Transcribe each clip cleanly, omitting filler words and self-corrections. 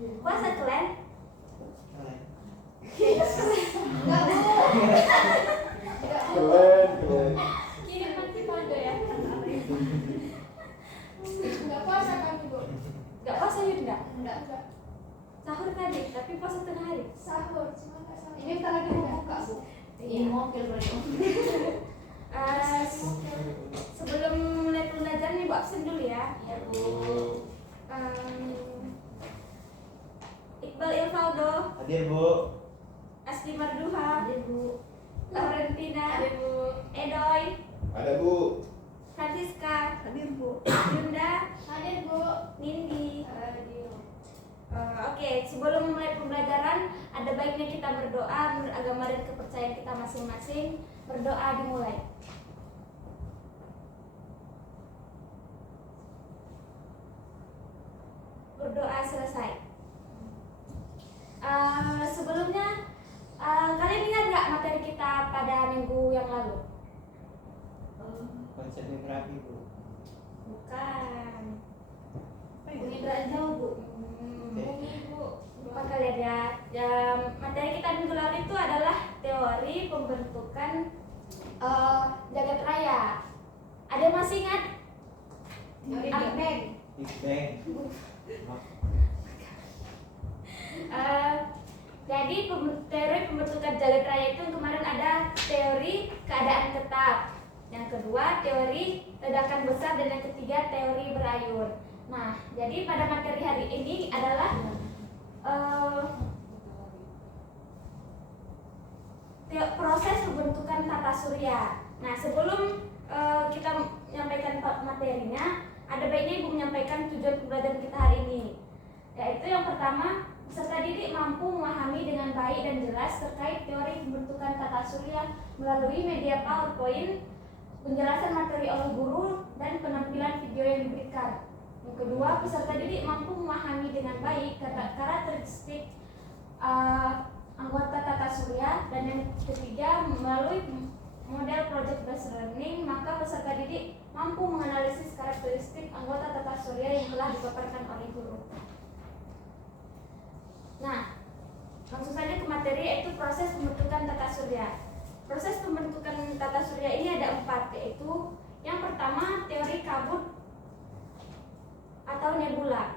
Puasa kalian? Enggak, Bu. Keren. Kirim nanti kode ya. Enggak puasa kami, Bu. Gak puasa Yunda? Enggak. Sahur tadi, tapi puasa tengah hari. Sahur, cuma enggak sahur. Ini bentar lagi mau buka, Bu. Iya, mobil berarti. Sebelum mulai pembelajaran Ibu absen dulu ya. Iya, Bu. Iqbal Irfaldo, Hadir Bu. Asli Marduha, Hadir, Bu. Laurentina, Hadir, Bu. Edoy, Ada Bu. Francisca, Hadir, Bu. Yunda, Hadir, Bu. Nindi. Hadir. Oke, sebelum memulai pembelajaran, ada baiknya kita berdoa menurut agama dan kepercayaan kita masing-masing. Berdoa dimulai. Berdoa selesai. Sebelumnya, kalian ingat nggak materi kita pada minggu yang lalu? Konsep terapi Bu. Bukan. Penginderaan jauh Bu. Bumi, Bu. Lupa kalian ya. Materi kita minggu lalu itu adalah teori pembentukan jagat raya. Ada yang masih ingat? Teori Big Bang. Big Bang. Jadi teori pembentukan jagat raya itu kemarin ada teori keadaan tetap, yang kedua teori ledakan besar, dan yang ketiga teori berayun. Nah, jadi pada materi hari ini adalah proses pembentukan tata surya. Nah, sebelum kita menyampaikan materinya, ada baiknya Ibu menyampaikan tujuan pembelajaran kita hari ini. Yaitu yang pertama, peserta didik mampu memahami dengan baik dan jelas terkait teori pembentukan tata surya melalui media PowerPoint, penjelasan materi oleh guru, dan penampilan video yang diberikan. Yang kedua, peserta didik mampu memahami dengan baik karakteristik anggota tata surya, dan yang ketiga, melalui model project based learning, maka peserta didik mampu menganalisis karakteristik anggota tata surya yang telah dipaparkan oleh guru. Nah, langsung saja ke materi, yaitu proses pembentukan tata surya. Proses pembentukan tata surya ini ada 4, yaitu yang pertama teori kabut atau nebula.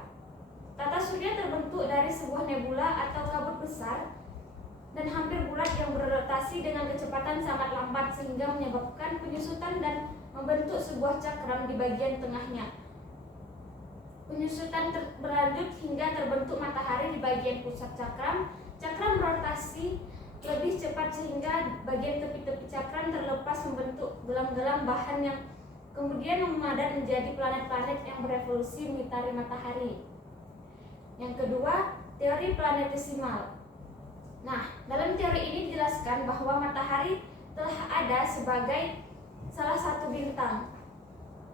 Tata surya terbentuk dari sebuah nebula atau kabut besar dan hampir bulat yang berrotasi dengan kecepatan sangat lambat sehingga menyebabkan penyusutan dan membentuk sebuah cakram di bagian tengahnya. Penyusutan berlanjut hingga terbentuk matahari di bagian pusat cakram. Cakram berotasi lebih cepat sehingga bagian tepi-tepi cakram terlepas membentuk gelang-gelang bahan yang kemudian memadat menjadi planet-planet yang berevolusi mengitari matahari. Yang kedua, teori planetesimal. Nah, dalam teori ini dijelaskan bahwa matahari telah ada sebagai salah satu bintang.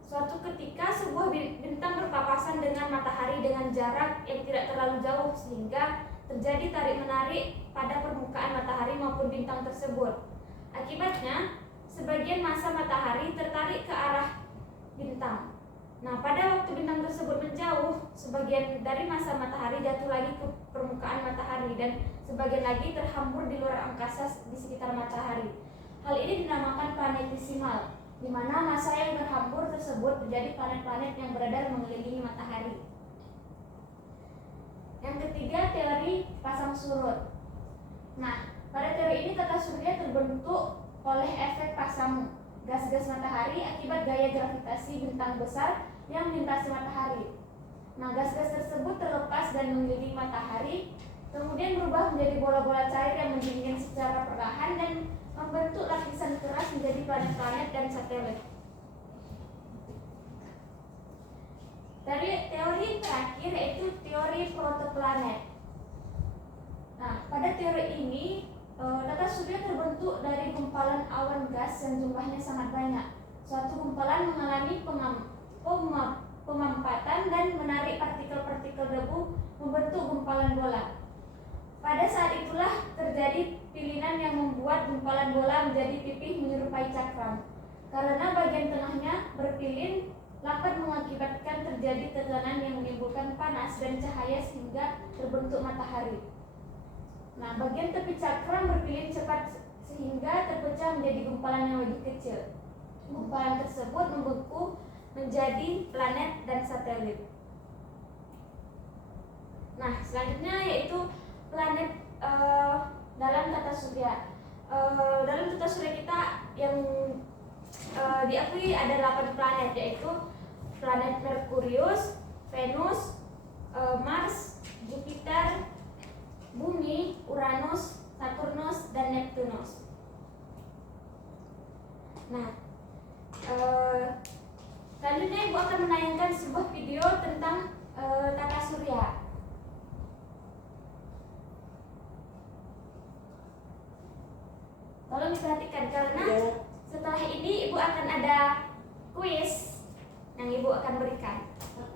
Suatu ketika sebuah bintang berpapasan dengan matahari dengan jarak yang tidak terlalu jauh sehingga terjadi tarik-menarik pada permukaan matahari maupun bintang tersebut. Akibatnya, sebagian massa matahari tertarik ke arah bintang. Nah, pada waktu bintang tersebut menjauh, sebagian dari massa matahari jatuh lagi ke permukaan matahari dan sebagian lagi terhambur di luar angkasa di sekitar matahari. Hal ini dinamakan planetesimal, di mana massa yang terhambur tersebut menjadi planet-planet yang beredar mengelilingi matahari. Yang ketiga, teori pasang surut. Nah, pada teori ini tata surya terbentuk oleh efek pasang gas-gas matahari akibat gaya gravitasi bintang besar yang melintasi matahari. Nah, gas-gas tersebut terlepas dan mengelilingi matahari, kemudian berubah menjadi bola-bola cair yang mendingin secara perlahan dan membentuk lapisan keras menjadi planet-planet dan satelit. Dari teori terakhir yaitu teori protoplanet. Nah, pada teori ini tata surya terbentuk dari gumpalan awan gas yang jumlahnya sangat banyak. Suatu gumpalan mengalami pemampatan dan menarik partikel-partikel debu membentuk gumpalan bola. Pada saat itulah terjadi pilihan yang membuat gumpalan bola menjadi pipih menyerupai cakram. Karena bagian tengahnya berpilin, dapat mengakibatkan terjadi tekanan yang menimbulkan panas dan cahaya sehingga terbentuk matahari. Nah, bagian tepi cakram berpilih cepat sehingga terpecah menjadi gumpalan yang lebih kecil. Gumpalan tersebut membeku menjadi planet dan satelit. Nah, selanjutnya yaitu planet dalam tata surya. Dalam tata surya kita yang diakui ada 8 planet, yaitu planet Merkurius, Venus, Mars, Jupiter, Bumi, Uranus, Saturnus, dan Neptunus. Nah, selanjutnya Ibu akan menayangkan sebuah video tentang tata surya. Tolong diperhatikan karena setelah ini Ibu akan ada kuis yang Ibu akan berikan.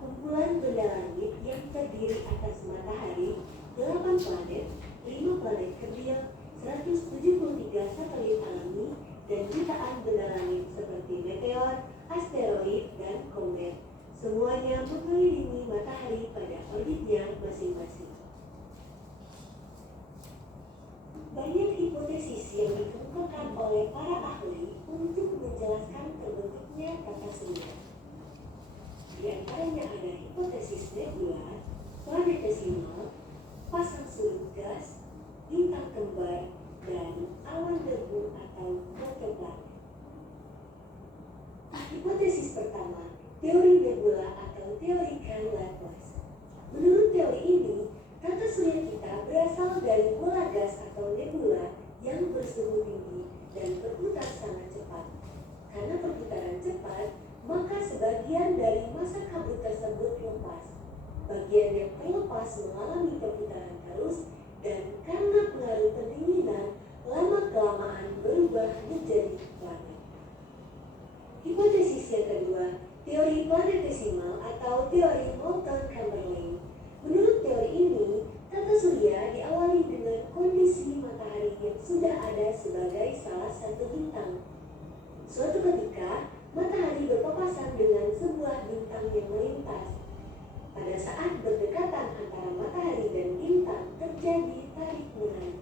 Kumpulan benda langit yang terdiri atas matahari, 8 planet, 5 planet kecil, 173 satelit alami, dan jutaan benda langit seperti meteor, asteroid, dan komet. Semuanya mengelilingi matahari pada orbitnya masing-masing. Banyak hipotesis yang dikemukakan oleh para ahli untuk menjelaskan terbentuknya tata surya. Di antaranya ada hipotesis nebula, planetesimal, pasang surut gas, bintang kembar, dan awan debu atau protoplanet. Hipotesis pertama, teori nebula atau teori Laplace. Menurut teori ini, tata surya kita berasal dari bola gas atau nebula yang bersuhu tinggi dan berputar sangat cepat. Karena perputaran cepat, maka sebagian dari massa kabut tersebut lepas. Bagian yang terlepas mengalami perputaran terus, dan karena pengaruh pendinginan, lama-kelamaan berubah menjadi planet. Hipotesis yang kedua, teori planetesimal atau teori Moulton-Chamberlain. Menurut teori ini, tata surya diawali dengan kondisi matahari yang sudah ada sebagai salah satu bintang. Suatu ketika, matahari berpapasan dengan sebuah bintang yang melintas. Pada saat berdekatan antara matahari dan bintang terjadi tarik-menarik.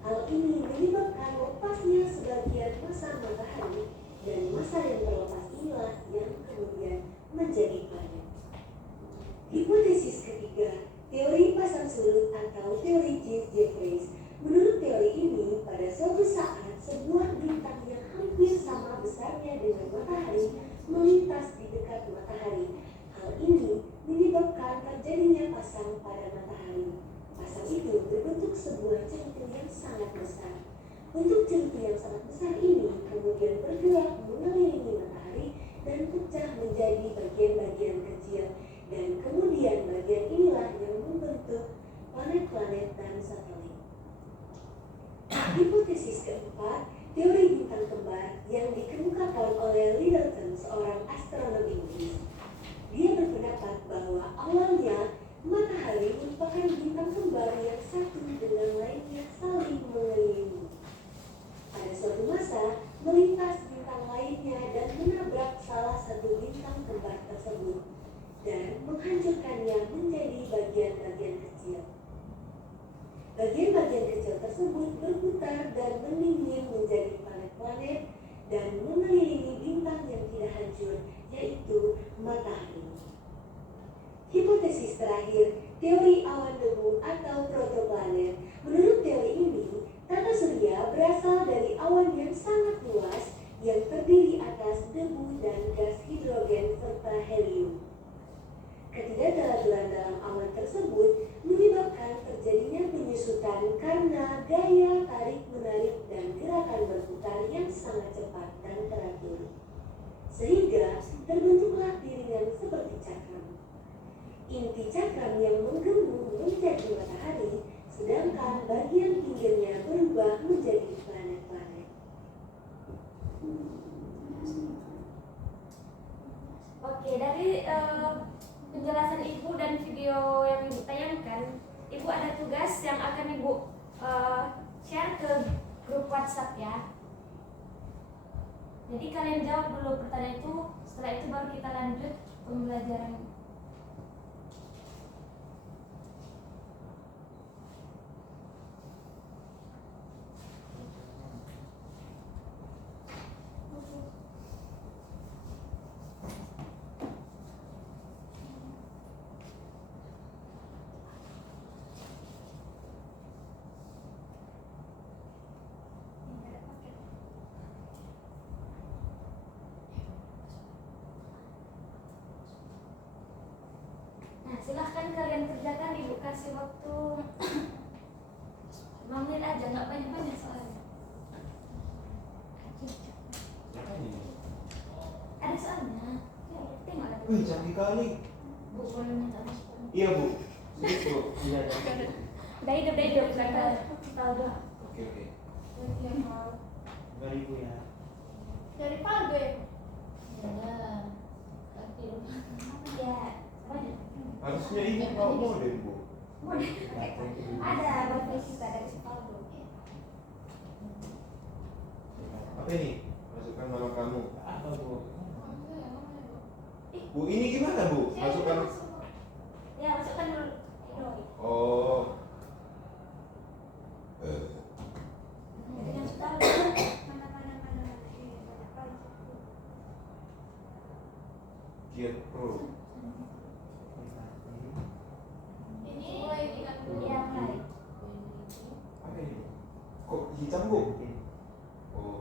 Hal ini menyebabkan lepasnya sebagian massa matahari, dan massa yang terlepas inilah yang kemudian menjadi planet. Hipotesis ketiga, teori pasang surut atau teori Jeffreys. Menurut teori ini, pada suatu saat sebuah bintang yang hampir sama besarnya dengan matahari melintas di dekat matahari. Hal ini menyebabkan terjadinya pasang pada matahari. Pasang itu berbentuk sebuah centil yang sangat besar. Bentuk centil yang sangat besar ini kemudian bergerak mengelilingi matahari dan pecah menjadi bagian-bagian kecil, dan kemudian bagian inilah yang membentuk planet-planet dan satelit. Hipotesis keempat, teori bintang kembar yang dikemukakan oleh Lyttelton, seorang astronom Inggris. Dia berpendapat bahwa awalnya matahari merupakan bintang kembar yang satu dengan lainnya saling mengelilingi. Pada suatu masa, melintas bintang lainnya dan menabrak salah satu bintang kembar tersebut dan menghancurkannya menjadi bagian-bagian kecil. Bagian-bagian kecil tersebut berputar dan mendingin menjadi planet-planet dan mengelilingi bintang yang tidak hancur, yaitu matahari. Hipotesis terakhir, teori awan debu atau protoplanet. Menurut teori ini, tata surya berasal dari awan yang sangat luas yang terdiri atas debu dan gas hidrogen serta helium. Ketidakteraturan dalam awan tersebut menyebabkan terjadinya penyusutan karena gaya tarik-menarik dan gerakan berputar yang sangat cepat dan teratur. Sehingga terbentuklah piringan seperti cakram. Inti cakram yang menggembung menjadi matahari, sedangkan bagian pinggirnya berubah menjadi planet-planet. Oke, dari penjelasan Ibu dan video yang Ibu tayangkan, Ibu ada tugas yang akan Ibu share ke grup WhatsApp ya. Jadi kalian jawab dulu pertanyaan itu, setelah itu baru kita lanjut pembelajaran. Wih, cantik kali. Bu, boleh minta masuk? Iya, Bu. Sedikit, Bu. Iya. Udah hidup kita udah. Oke, oke. Iya, mau. 2000 ya. Dari Paldo ya? Ya, Harusnya ini bawa modem, Bu. ada wifi kita dari Spaldo. Apa ini? Masukkan nama kamu. Apa, Bu? Bu, ini gimana, Bu? Masukkan. Ya, masukkan dulu. Oh. Dengan Spaldo. Mana. Iya, banyak kali. Kiat Pro. Ini mulai dengan Iya, mulai. Apa ini? Kok hitam, Bu? Oh,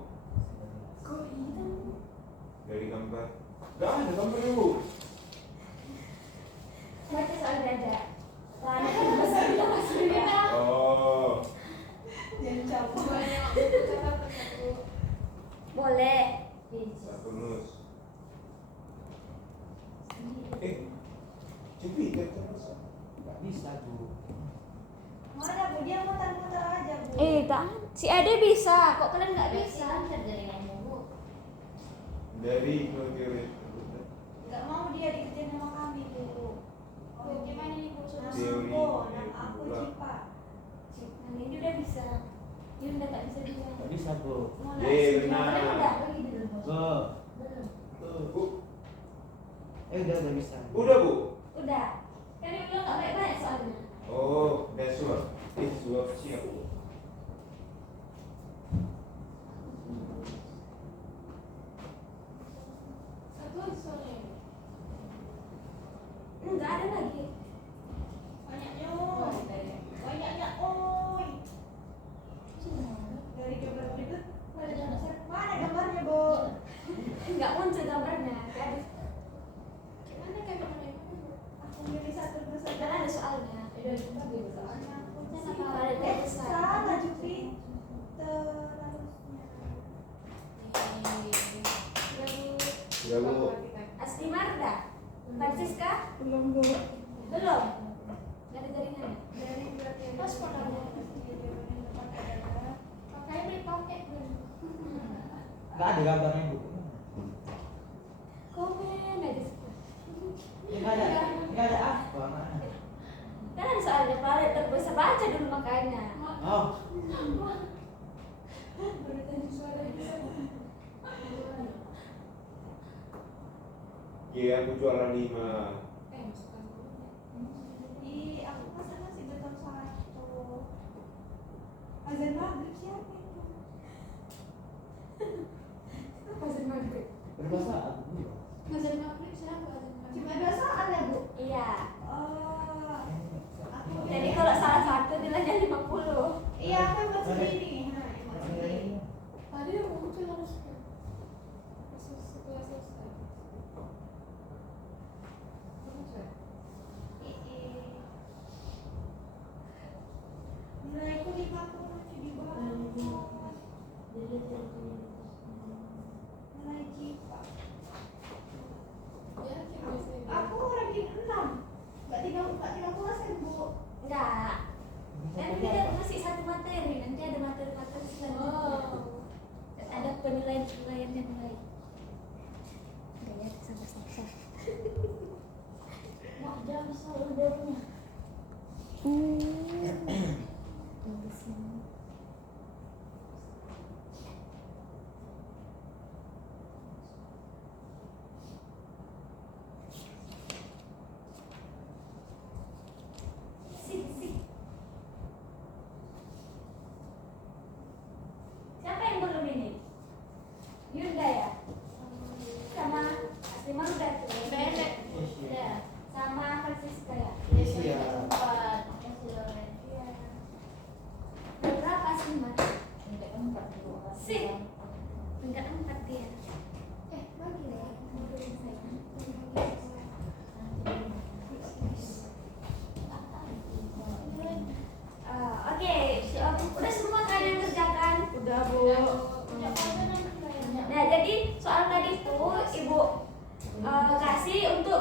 Kok hitam? dari gambar. Gak ada gambarnya, Bu. Baca soal dada. Nah, nanti bahasa kita masuk ya. Oh. Jangan capek. Banyak catatan aku. Boleh. Satu nus. Jupiter terus. Nggak bisa, Bu. Mana Bu? Dia muter-muter aja Bu. Tak. Si Ade bisa. Kok kalian nggak bisa? Dari teori. Nggak mau dia dikerjain sama kami Bu. Oh, gimana nih Bu? Nama Teori. aku, nama aku Cipa. Nah, ini udah bisa. Ini udah tak bisa juga. Nggak bisa, Bu. Benar. Kalian udah? Tuh. Bu, Udah bisa. udah, Bu. Udah. Kan ini bilang nggak baik-baik soalnya. Oh, that's what. Suap siap. Satu lagi soalnya. Nggak ada lagi. Banyaknya. Banyaknya. Oi. Dari gambar berikut. Mana gambarnya Bu? Nggak muncul gambarnya. Kan Gimana kameranya? Aku milih satu besar. kan ada soalnya. Soalnya aku Paling besar. salah Jupiter. Sudah, Bu. Asti Marda. Francisca? Belum Bu. Belum. Nggak ada jaringan. Dari berarti Paspor kamu. pakai beli pakai belum? Nggak ada gambarnya, Bu. Komen aja. Nggak ada apa. Kan ada soalnya paling terbiasa baca dulu makanya. Oh, Baru tadi suaranya. Iya, aku juara 5. Masukkan dulu ya. Ih, aku masa masih betul satu. Azan maghrib siapa itu? Apa sih maghrib? berbahasa apa, Bu? Azan maghrib siapa? Cuma 2 saat ya Bu? Iya. Oh, aku Jadi kalau salah satu nilainya 50. iya aku buat sendiri. Nah, buat sendiri. Tadi yang muncul harus Setelah selesai. Nilaiku 50 masih di bawah. Nilai Cipa. Aku ranking 6. Enggak 30% Bu. enggak. Kan kita masih satu materi, nanti ada materi-materi selanjutnya. Dan ada penilaian yang lain. Enggak ya, sama-sama. Mak jangan selalu dia punya. Di sini. Siapa yang belum ini? Yunda ya? Sama Asli udah tuh. Belek. Udah. Sama Francisca ya? Iya. Berapa sih Mas? Sih. Enggak 4 dia. Bagi ya. Menurut saya. Oke, udah semua kalian kerjakan? Udah Bu. Nah jadi soal tadi tuh Ibu kasih untuk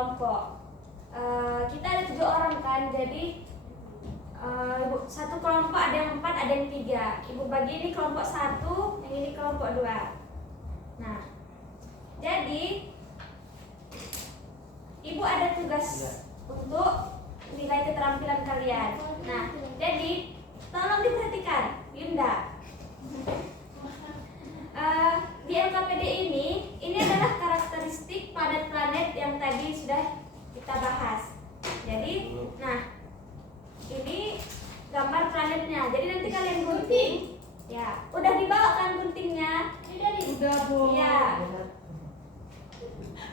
kelompok. Kita ada 7 orang kan, jadi satu kelompok ada yang 4, ada yang 3. Ibu bagi ini kelompok 1, yang ini kelompok 2. Nah, jadi ibu ada tugas untuk nilai keterampilan kalian. Nah, jadi tolong diperhatikan, Yunda. Di LKPD ini adalah karakteristik pada planet yang tadi sudah kita bahas. Jadi, nah, ini gambar planetnya. Jadi nanti kalian gunting. Ya, udah dibawa kan guntingnya? Udah, Bu. Ya.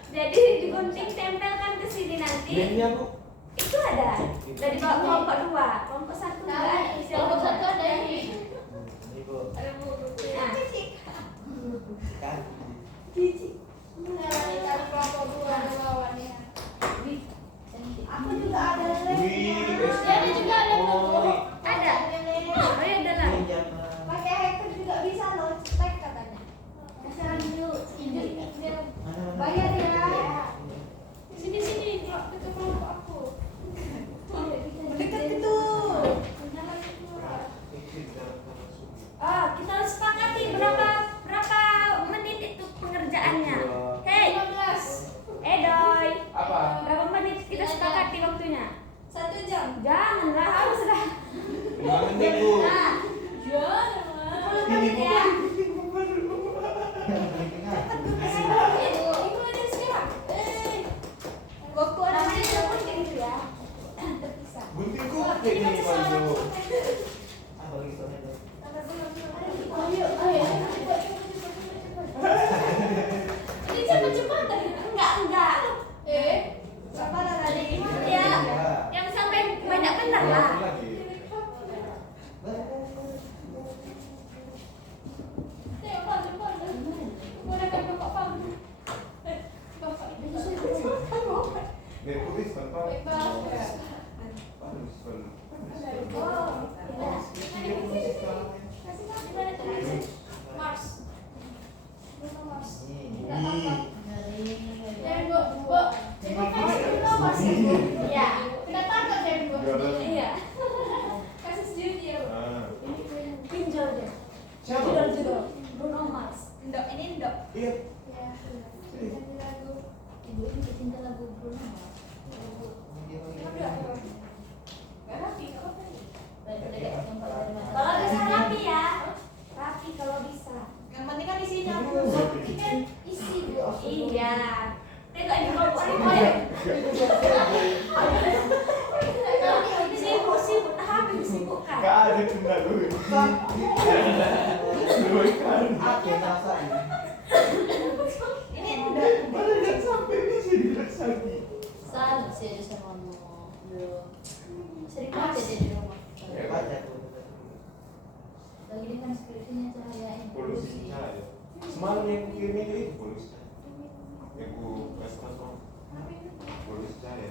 Jadi digunting, tempelkan ke sini nanti. Ini Bu. Itu ada. Udah dibawa kelompok 2. Kelompok 1 enggak ada. Kelompok 1 ada ini. Ini Bu. Nah, Kan. Mengalami kali kelompok 2 ada lawannya. Aku juga ada Wih, Jadi juga ada kelompok. ada. Oh ya ada lah. Ini jam pakai hacker juga bisa loh, cek katanya. Sekarang dulu ini Bayar ya. sini ke kelompok aku. Mendekat itu. Kita harus sepakati berapa menit itu pengerjaannya. Hei, 15. Doi. Apa? Berapa menit kita sepakati waktunya? 1 jam. Janganlah, harus lah. 5 menit Bu. Nah, Jangan. 10 menit ya. Ibu ada sekarang. Waktu ada Namanya seperti itu ya. terpisah. Guntingku kayak gini Panjo. apa gitu itu? Ayo. Ini cepat-cepat tadi. Enggak. Siapa tadi? Ya, yang sampai banyak benar lah. Lagi. Nih putih tanpa. Mars. Ya. Iya. Pinjol deh. Siapa? Judul Bruno Mars. Ndok, ini ndok. Iya. Ibu ini pecinta lagu Bruno Mars. Kalau bisa rapi ya. Rapi kalau bisa. Yang penting kan isinya Bu. Isi Bu. Iya. Tengok ini kelompok ini ya. Sibuk, habis sibuk kan. Gak ada kena duit. Duit kan. Apa yang rasain? Ini ndok. Mana nggak sampai di sini lagi. Salut sih sama kamu. Sering baca dia di rumah. Baca tuh. Lagi dengan skripsinya Cahaya ini. Polusi cahaya. Semalam yang kirim itu polusi cahaya. Yang ku transform. Polusi cahaya.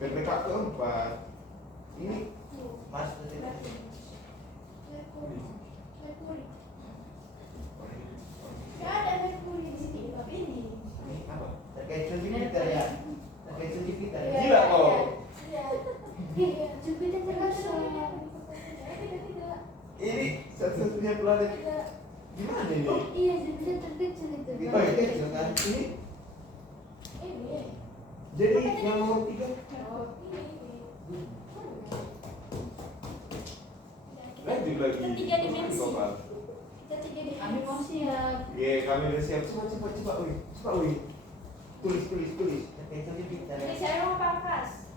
PPK keempat. Ini Mas tuh itu. Gak ada Merkuri di sini, tapi ini. ini apa? Terkait Jupiter ya. Terkait Jupiter ya. Gila kau. Jupiter termasuk. Ini satu-satunya planet. Gimana ini? Iya, Jupiter terkecil itu. Oh itu kecil kan? Ini Ini. Jadi yang nomor 3 Oh, ini. lanjut lagi. Ketiga dimensi. Global. Kami mau siap. Ye, kami udah siap. Cepat, Ui. Cepat, Ui. Tulis. terkait Jupiter Ini ya. saya mau pangkas.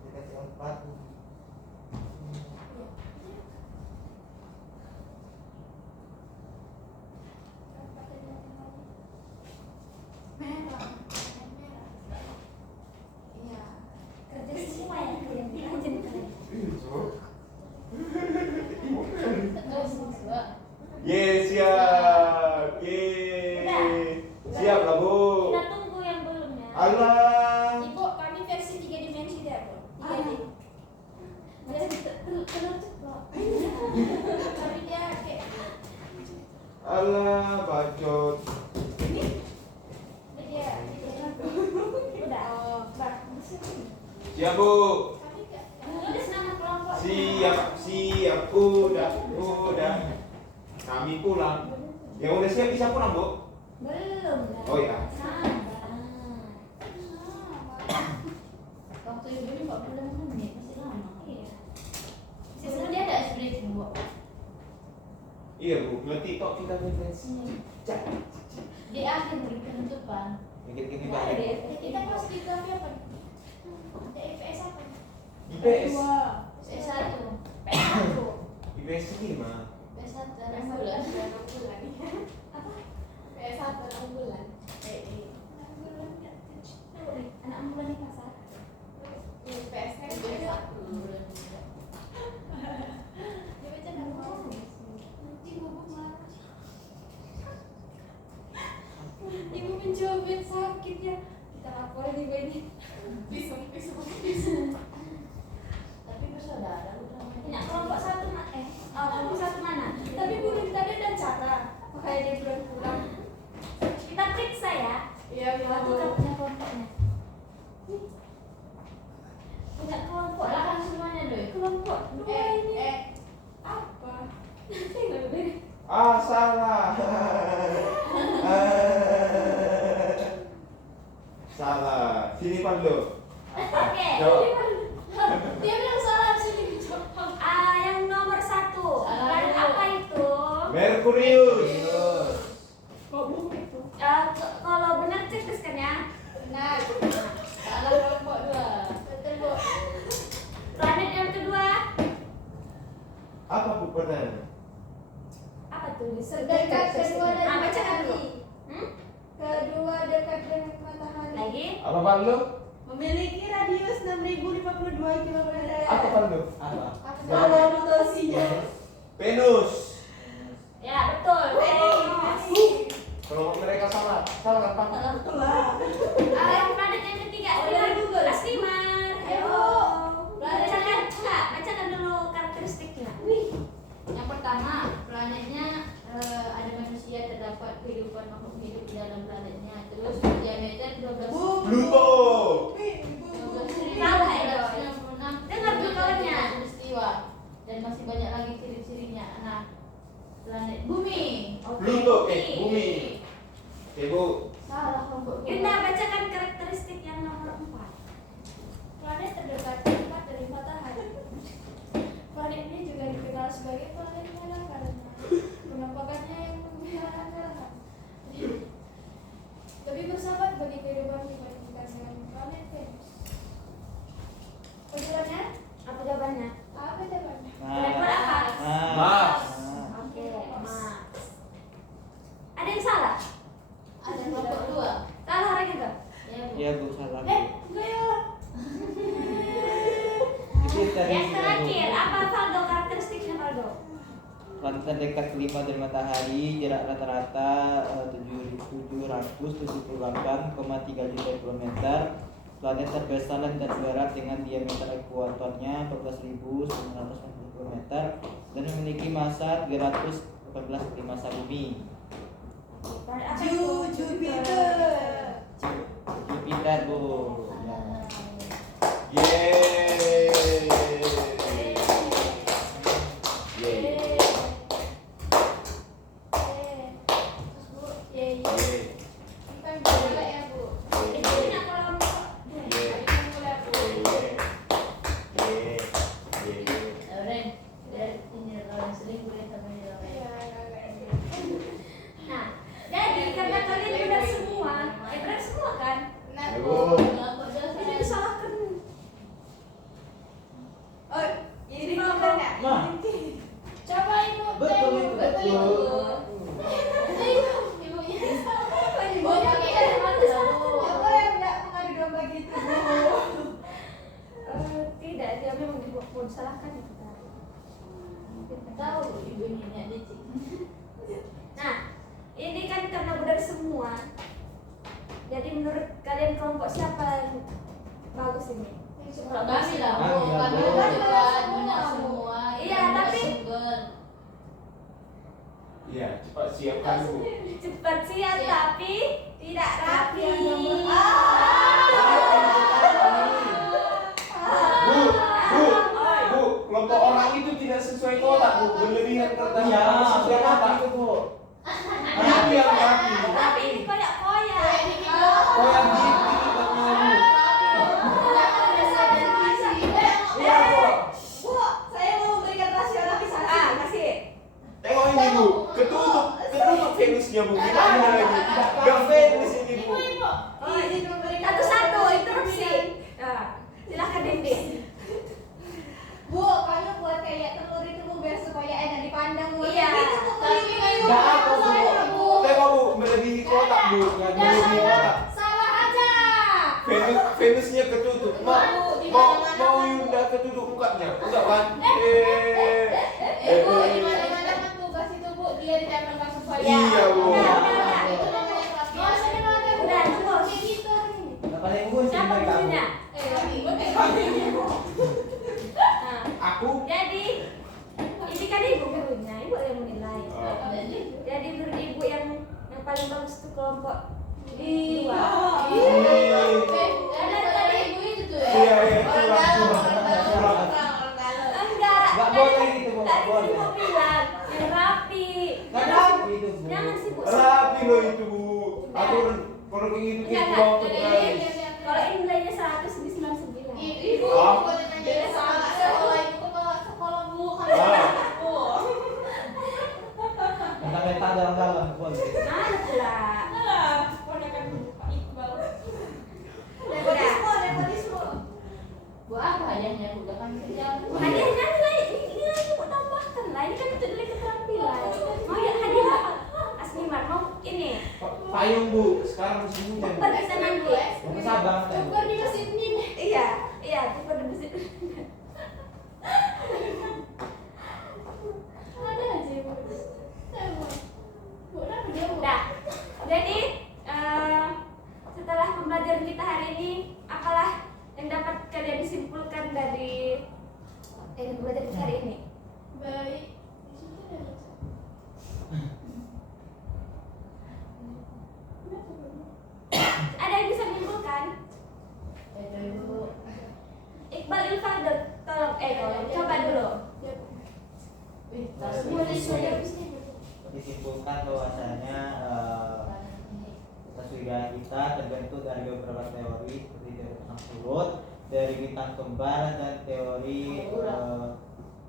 Terkait keempat. Merah. Iya. Kerja semua ya kalian. Rajin kalian. Ih, Cok. Ibu kan. Terus dua. Ye, siap. Ye. Udah. Siap lah, Bu. Kita tunggu yang belum ya. Allah. Ibu, kami versi 3 dimensi deh, Bu. 3D. Jadi telur ceplok. Tapi dia kayak Allah, Siap Bu. Tulis nama kelompok. Siap. Udah. Kami pulang. Yang udah siap bisa pulang Bu? Belum. Oh ya. Waktu ibu ini 40 menit masih lama. Iya. Sebenarnya dia ada briefing Bu. Iya Bu, ngerti kok kita ngefans. Di akhir beri penutupan. Gini Nggak ada Pak. deh. Kita kelas 3 apa? Ada IPS apa? IPS. PS1. P1. IPS 5. PS1 ada bulan. Apa? PS1 6 bulan. Anak ambulan di pasar. PS-nya PS1 bulan. dia baca nama nanti bobo marah. Ibu mencobet sakit ya. Kita laporin ibu ini. Pisau. Tapi bersaudara udah. Nak kelompok satu kelompok satu mana? Tapi guru tadi ada cara. Makanya dia belum pulang. Kita periksa ya. Iya, Waktu kita punya kelompoknya. Punya kelompok lah. Kan semuanya doi. Kelompok dua ini. Apa? Salah. Salah. Sini Pablo. Oke. Jawab. Dia bilang salah sini dijawab. Yang nomor 1. Salah Planet dulu. apa itu? Merkurius. Kalau benar cek teruskan ya. Benar. Salah kelompok 2. Betul, Bu. Planet yang kedua Apa Bu pertanyaan? apa tuh? Dekat kedua dengan Bacakan dulu. matahari. Kedua dekat dengan matahari. Lagi. Apa Pablo? Memiliki radius 6052 km. Apa Pablo? Apa? Kalau rotasinya. Venus. Ya betul. Kalau mereka salah kan Pak? Lah. Yang planet yang ketiga Astimar. Ayo. Bacakan dulu karakteristiknya. Yang pertama, planetnya ada manusia, terdapat kehidupan makhluk hidup di dalam planetnya. Terus diameter 12 Pluto. 12.966 Dengar tuh kawannya. peristiwa dan masih banyak lagi ciri-cirinya. Nah, planet Bumi. Pluto. Bumi. Oke Bu. Salah kelompok kedua. Yunda bacakan karakteristik yang nomor 4. Planet terdekat tempat dari matahari. Planet ini juga dikenal sebagai planet merah karena penampakannya yang merah. Lebih bersahabat bagi kehidupan dibandingkan dengan planet Venus. Penjelasannya? Apa jawabannya? Apa jawabannya? Planet berapa? Mars. Oke, Mars. Ada yang salah? Ada kelompok 2. Salah orang juga. Ya, Bu. Iya Bu, salah Bu. Enggak ya. Yang terakhir, apa Valdo karakteristiknya Valdo? Planet terdekat kelima dari matahari, jarak rata-rata 7.778,3 juta kilometer. Planet terbesar dan terberat dengan diameter ekuatornya 14.960 kilometer dan memiliki masa 318 kali masa bumi. Planet apa itu? Jupiter. Jupiter Bu. Ya. Yeay. Yeay. Kita mulai ya, Bu. Itu punya kelompok. Kita mulai, Bu. Lauren, ini Lauren sering kuliah sama dia Lauren. Iya, Nah, jadi karena kalian benar semua, benar semua kan? benar, Ya, Bu. Bu. Kelompok dua Tidak saya. disalahkan. Oh, ini bukan ya? Ma. Coba Ibu. Betul itu, betul. Ibunya. Ibu pakai kacamata, Bu. Apa yang enggak mengadu domba gitu, Bu? Tidak, dia memang dibuat mau disalahkan ya kita. Tahu ibu ini niat licik. Nah, ini kan karena benar semua. Jadi menurut kalian kelompok siapa yang bagus ini? Kami lah, Bu. Kami lah, Kami Bu. menunjukkan benar semua. Iya, Kita tapi- sumber. Iya, cepat siapkan Bu. Cepat siap tapi tidak rapi. Venusnya ketutup. Mau Yunda ketutup mukanya? Enggak kan? Bu, di mana-mana kan tugas itu Bu, dia ditempelkan supaya. Iya, Bu. Itu namanya pelatihan. Udah, tunggu. Kayak gitu. Nah, paling bagus Siapa mereka. gurunya? Nah, Aku. jadi ini kan ibu gurunya, ibu yang menilai. Jadi menurut ibu yang paling bagus itu kelompok dua. Ada tadi ibu itu tuh ya. Iya, Orang dalam, curang. orang dalam. Enggak. Nggak tadi- boleh gitu, Bu, nggak Tadi boleh. sih mau bilang yang rapi. Nggak Jangan rapi sibuk- itu, Bu. Jangan sibuk. Rapi loh itu, Bu. Aku kalau kayak gitu Enggak, gitu enggak. waktu Jadi, kan. kalau ini nilainya 100 di 99. Ibu bukan nanya sekolah, sekolah ibu kepala sekolah Bu kan. Bu. Tentang letak dalam boleh. Mana pula? Bu apa hadiahnya Bu? Udah kami kerja. Hadiahnya nilai ibu tambahkan lah. Ini kan itu nilai keterampilan. Mau ya hadiah apa? Asmimar mau ini. Payung, Bu. Sekarang musim hujan. Bukan bisa nanti. Mau sabang kan? Bukan di mesin ini. Iya, bukan bisa. Ada aja Bu. Bu, kenapa dia Bu? Nah, jadi setelah pembelajaran kita hari ini, apalah yang dapat kalian simpulkan dari pembelajaran kita hari ini? Baik. Di situ ada baca. Ada yang bisa menyimpulkan? Bu. Iqbal Ilfadel, tolong coba dulu. Wih, Semua di sini. Disimpulkan bahwasanya surya kita terbentuk dari beberapa teori seperti teori pasang surut, dari bintang kembar dan teori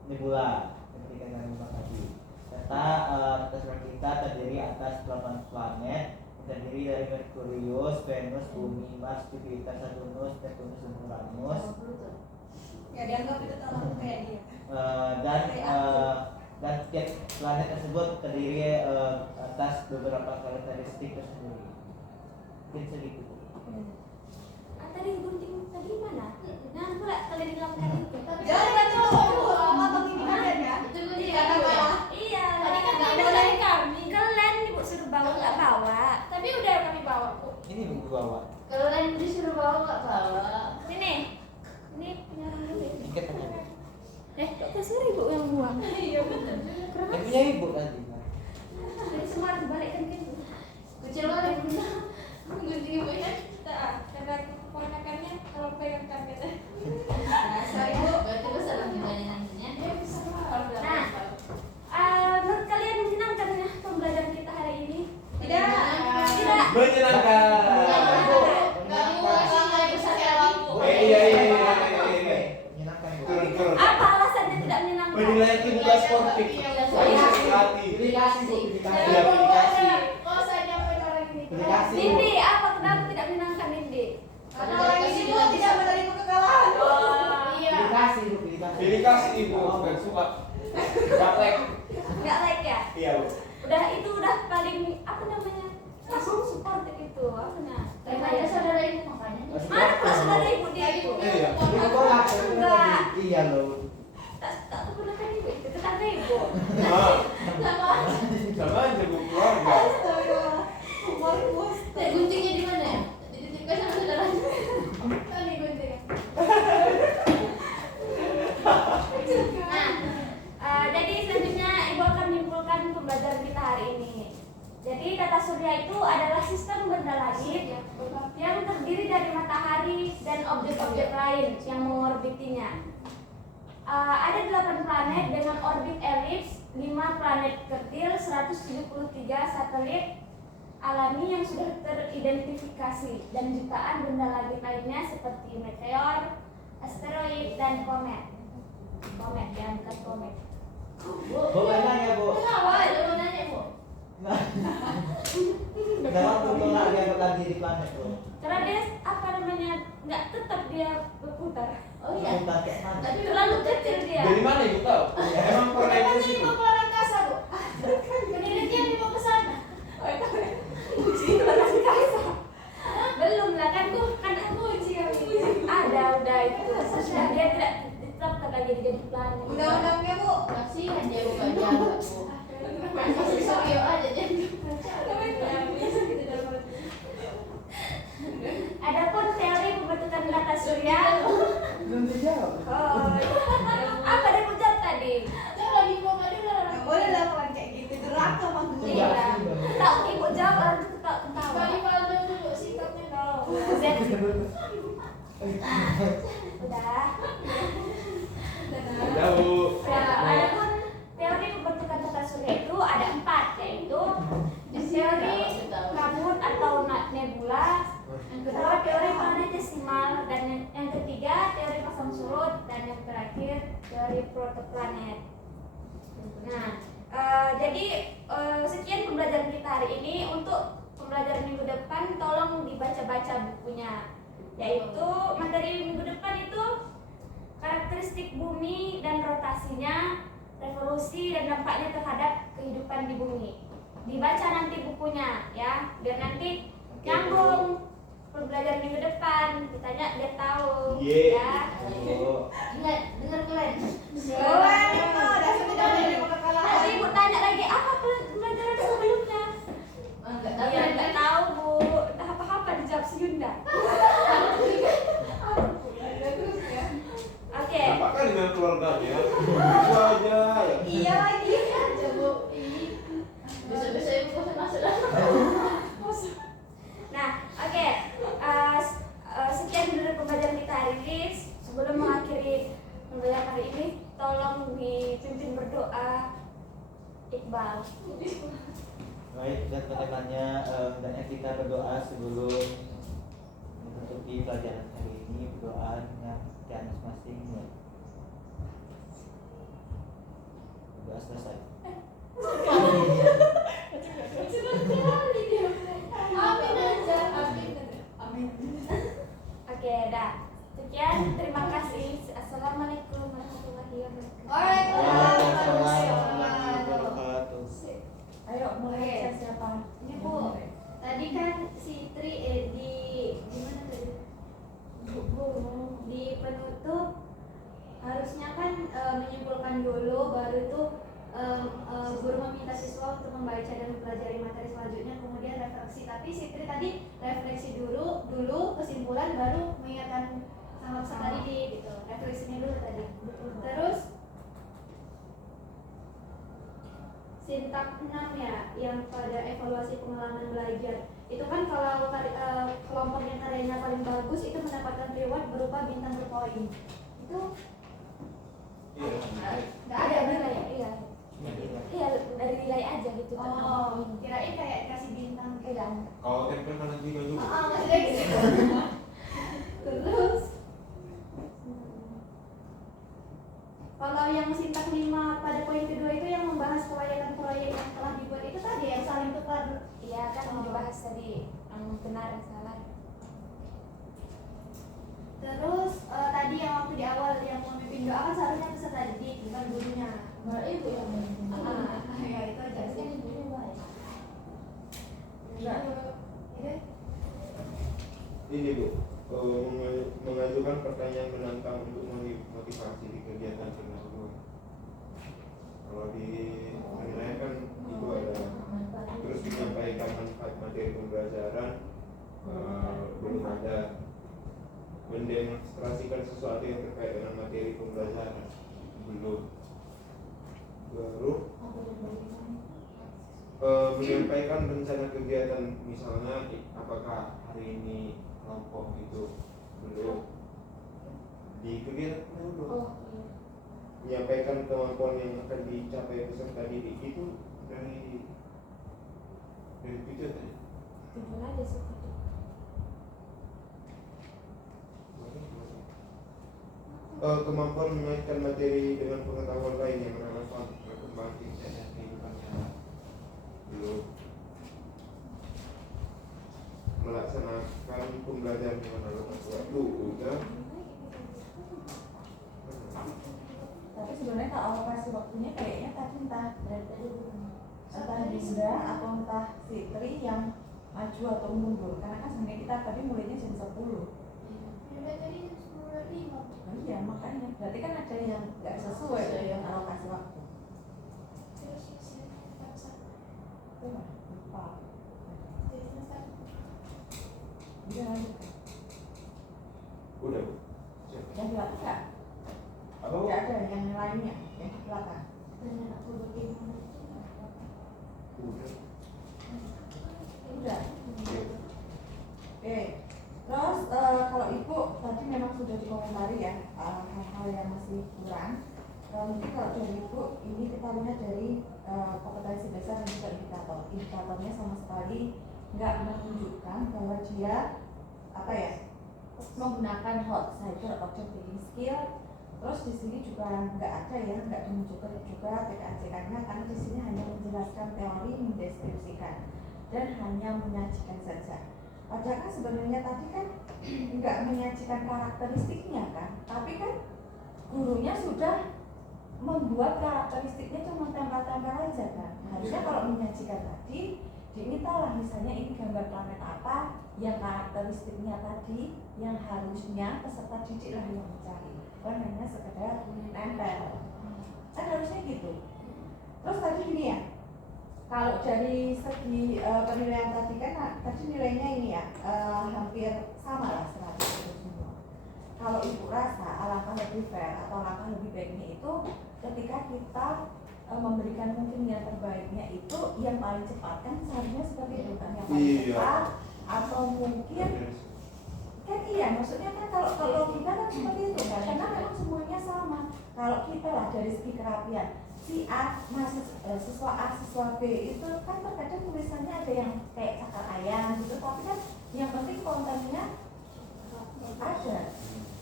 nebula seperti yang kami bahas tadi. Serta tata surya kita terdiri atas 8 planet, terdiri dari Merkurius, Venus, Bumi, Mars, Jupiter, Saturnus, Neptunus, dan Uranus. Ya dianggap itu terlalu kayak dia. Dan setiap planet tersebut terdiri atas beberapa karakteristik tersendiri. Mungkin segitu. Tadi gunting tadi mana? Nah, pula kalian hilangkan itu. Jangan kan dulu apa gini kalian ya? Itu gue Iya, tidak apa? Iya. Tadi kan nggak tidak boleh dari kami. Kalian ibu suruh bawa nggak bawa. Tapi udah kami bawa Bu. Ini buku bawa. Kalau lain disuruh bawa nggak bawa. Ini punya orang dulu. Ikat aja. Kok kasih ibu yang buang? Iya betul. Kurang Yang punya ibu tadi. Jadi semua harus balikkan ke ibu. Kecil banget Bu. Gunting ibu ya. Karena keponakannya kalau pegang karpet. Sorry Bu. Berarti besar lagi nantinya. Nah, menurut kalian menyenangkan ya pembelajaran kita hari ini? Tidak. Tidak. Menyenangkan. Nggak puas nggak besar lagi Bu. Iya. Menyenangkan Bu. Turun. Apa alasannya tidak menyenangkan? Menilai tugas sportif. Saya sakit hati. Pilih kasih Bu, pilih kasih. Iya, pilih kasih. Kok saya nyampein orang ini? Pilih kasih Bu. Nindi, apa kenapa tidak menyenangkan Nindi? Karena orang ini tuh tidak menerima kekalahan. Iya. Pilih kasih Bu, pilih kasih. Pilih kasih, Ibu. Gak suka. Gak like. Nggak like ya? Iya, Bu. Itu udah paling apa namanya? Langsung supportif itu apa nah? Karena ada saudara ibu makanya. Mana pula saudara ibu dia itu? Iya. Ini kok nggak Enggak. Iya loh. Tak keponakan ibu itu tetangga ibu. Ah, Sama. sama aja, Bu. Keluarga. Guntingnya di mana ya? Dititipkan sama saudaranya. Tadi gunting. Nah, jadi selanjutnya ibu akan menyimpulkan pembelajaran kita hari ini. Jadi tata surya itu adalah sistem benda langit yang terdiri dari matahari dan objek-objek lain yang mengorbitinya. Ada 8 planet dengan orbit elips, 5 planet kecil, 173 satelit alami yang sudah teridentifikasi, dan jutaan benda langit lainnya seperti meteor, asteroid, dan komet. Komet ya, bukan komet. Bu, boleh nanya Bu. Kenapa? Jangan nanya Bu. Kenapa Bu nggak diangkat lagi di planet Bu? Karena dia apa namanya nggak tetap dia berputar. Oh iya. Bukan kayak mana? Tapi Terlalu kecil dia. Dari mana Ibu tahu? Emang pernah itu sih, Bu? Mau keluar angkasa Bu. penelitian dibawa ke sana. Uji kasih kaisa. Belum lah kan aku uji jadi planet. Undang-undangnya Bu. Kasihan dia bukan jaga bu. Masih Suryo aja dia. Adapun teori pembentukan data surya. Belum dijawab. Oh, apa dia ucap tadi? Saya lagi mau ngadu lah. Nggak boleh lah kalau kayak gitu. Durhaka sama guru. Iya. Tak ibu jawab orang itu tak ketawa. Kali Valdo dulu sikapnya kau. Udah. Udah Bu. Ya, adapun teori pembentukan tata surya itu ada 4, yaitu teori kabut atau nebula, yang kedua teori planetesimal, dan yang ketiga teori pasang surut, dan yang terakhir teori protoplanet. Nah, jadi sekian pembelajaran kita hari ini. Untuk pembelajaran minggu depan tolong dibaca-baca bukunya, yaitu materi minggu depan itu karakteristik bumi dan rotasinya, revolusi dan dampaknya terhadap kehidupan di bumi. Dibaca nanti bukunya ya, biar nanti nyambung pembelajaran minggu depan. Ditanya dia tahu. Ye. Ya. Ingat, dengar kalian. Nanti ibu tanya lagi apa pembelajaran sebelumnya. Iya, nggak tahu Bu. Entah apa-apa dijawab si Yunda. Oke. Apa kan dengan keluarganya? Itu aja. Iya lagi. Aja bu. Besok-besok ibu bosan masuk lah. Nah, oke. Sekian dulu pembelajaran kita hari ini. Sebelum mengakhiri pembelajaran hari ini, tolong dipimpin berdoa Iqbal. Baik, dan teman-temannya, hendaknya kita berdoa sebelum menutupi pelajaran hari ini. Berdoa dengan keadaan masing-masing. Ya. Berdoa selesai. Amin aja. Amin. Oke, dah. Sekian, terima kasih. Assalamualaikum warahmatullahi wabarakatuh. Waalaikumsalam warahmatullahi wabarakatuh. Ayo mulai Oke. siapa? Ini bu, tadi kan si Tri di mana tadi? Di penutup harusnya kan menyimpulkan dulu, baru itu guru meminta siswa untuk membaca dan mempelajari materi selanjutnya, kemudian refleksi. Tapi si Tri tadi refleksi dulu kesimpulan, baru mengingatkan sama peserta didik gitu. Refleksinya dulu tadi. Terus sintak 6 ya, yang pada evaluasi pengalaman belajar itu kan kalau kelompok yang karyanya paling bagus itu mendapatkan reward berupa bintang berpoin. Itu Iya. nggak Ada ada nilai, nilai. iya. Iya, dari nilai aja gitu. Oh, kirain kayak dikasih bintang gitu. Kalau tempelkan nanti juga. Maksudnya gitu. Terus kalau yang sintak 5 pada poin kedua itu yang membahas kelayakan proyek yang telah dibuat itu tadi yang saling tukar. Iya kan dibahas tadi yang benar yang salah. Terus tadi yang waktu di awal yang memimpin doa kan seharusnya peserta didik bukan gurunya. Ibu yang Ya itu aja sih. Enggak. Ini Bu, mengajukan pertanyaan menantang untuk motivasi di kegiatan kelas 2. Kalau di menilai kan itu ada, terus menyampaikan manfaat materi pembelajaran, belum ada mendemonstrasikan sesuatu yang terkait dengan materi pembelajaran, belum. Baru menyampaikan rencana kegiatan, misalnya apakah hari ini kelompok itu belum di kegiatan dulu. Menyampaikan kemampuan yang akan dicapai peserta didik itu dari video tadi. Timbul aja sih. Kemampuan mengaitkan materi dengan pengetahuan lain yang relevan berkembang tingkat dan kehidupan nyata. Belum. Melaksanakan pembelajaran dengan relevan waktu udah. Tapi sebenarnya kalau alokasi waktunya kayaknya tadi entah Dinda atau entah si Tri yang maju atau mundur, karena kan sebenarnya kita tadi mulainya jam 10. Tadi 10.05. Oh iya makanya Berarti kan ada yang nggak sesuai dengan alokasi waktu. Terus paksa. Itu mah lupa. Jadi kan Bisa lanjut. Udah Bu. Siap. Yang di belakang nggak? Apa Bu? Nggak ada yang lainnya yang di belakang. tanya aku bagaimana itu nggak apa-apa. Udah. Udah. Iya. Oke. Terus kalau ibu tadi memang sudah dikomentari ya hal-hal yang masih kurang. Mungkin kalau dari ibu ini kita lihat dari kompetensi dasar dan juga indikator. Indikatornya sama sekali nggak menunjukkan bahwa dia apa ya menggunakan hot cycle object taking skill. Terus di sini juga nggak ada ya, nggak menunjukkan juga TKCK-nya karena di sini hanya menjelaskan teori, mendeskripsikan dan hanya menyajikan saja. Padahal kan sebenarnya tadi kan nggak menyajikan karakteristiknya kan, tapi kan gurunya sudah membuat karakteristiknya cuma tempel-tempel aja kan. Harusnya kalau menyajikan tadi dimintalah misalnya ini gambar planet apa yang karakteristiknya tadi yang harusnya peserta didik lah yang mencari, bukan hanya sekedar nempel. Kan harusnya gitu. Terus tadi gini ya, kalau dari segi penilaian tadi kan tadi nilainya ini ya hampir sama lah 100 itu semua. Kalau ibu rasa alangkah lebih fair atau alangkah lebih baiknya itu ketika kita memberikan mungkin yang terbaiknya itu yang paling cepat kan seharusnya seperti itu kan yang paling Iya. cepat atau mungkin kan iya maksudnya kan kalau kita kan seperti itu kan karena memang semuanya sama. Kalau kita lah dari segi kerapian si A siswa A siswa B itu kan terkadang tulisannya ada yang kayak cakar ayam gitu tapi kan yang penting kontennya ada.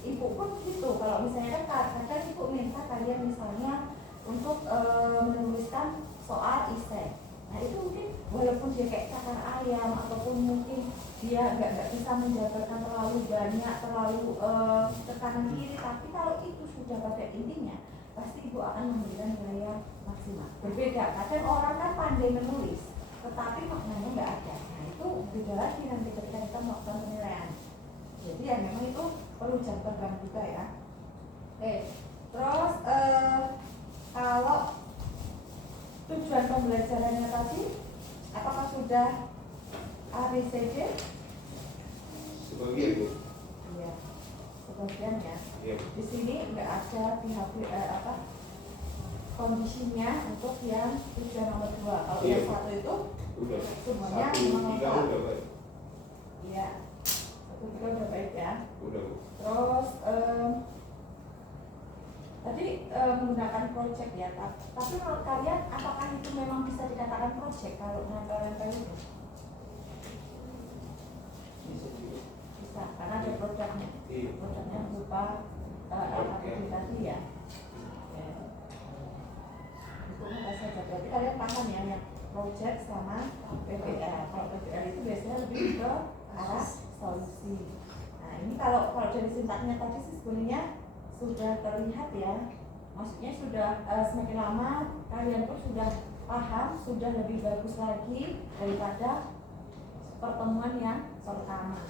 Ibu pun gitu kalau misalnya kan kadang ibu minta kalian misalnya untuk menuliskan soal esai. Nah itu mungkin walaupun dia kayak cakar ayam ataupun mungkin dia nggak bisa menjabarkan terlalu banyak terlalu ke kanan kiri tapi kalau itu sudah pada intinya pasti ibu akan memberikan nilai yang maksimal. Berbeda kadang orang kan pandai menulis tetapi maknanya nggak ada. Nah itu beda lagi nanti ketika kita melakukan penilaian. Jadi ya memang itu perlu jam terbang juga ya. Oke, terus kalau tujuan pembelajarannya tadi apakah sudah ABCD? Sebagian Bu. Iya, sebagian ya. Iya. Di sini nggak ada pihak kondisinya untuk yang tujuan nomor 2. Kalau Iya. yang satu itu Udah. semuanya 1, 3 menolak. udah baik. Iya, 1, 3 udah baik ya. Udah Bu. Terus tadi menggunakan project ya, tapi menurut kalian apakah itu memang bisa dikatakan project kalau nempel-nempel itu? Bisa, karena ada produknya. Iya. Produknya berupa aktivitas tadi ya. Ya. Itu apa saja. Berarti kalian paham ya yang project sama PPL. Kalau PPL itu biasanya lebih ke arah solusi. Nah ini kalau dari sintaknya tadi sih sebenarnya sudah terlihat ya. Maksudnya sudah semakin lama kalian pun sudah paham, sudah lebih bagus lagi daripada pertemuan yang pertama.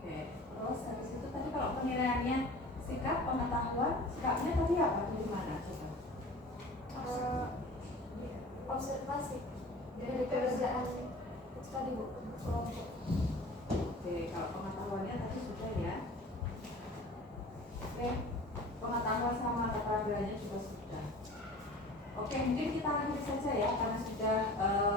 Oke, terus habis itu tadi kalau penilaiannya sikap pengetahuan, sikapnya tadi apa dari mana coba? Observasi dari pekerjaan tadi Bu kelompok. Oke, kalau pengetahuannya tadi sudah ya. Oke, pengetahuan sama keterampilannya juga sudah. Oke, mungkin kita akhiri saja ya karena sudah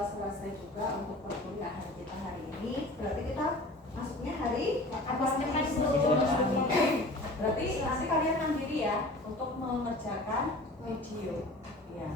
selesai juga untuk perkuliahan kita hari ini. Berarti kita masuknya hari Habis depan Berarti nanti kalian mandiri ya untuk mengerjakan video. Ya.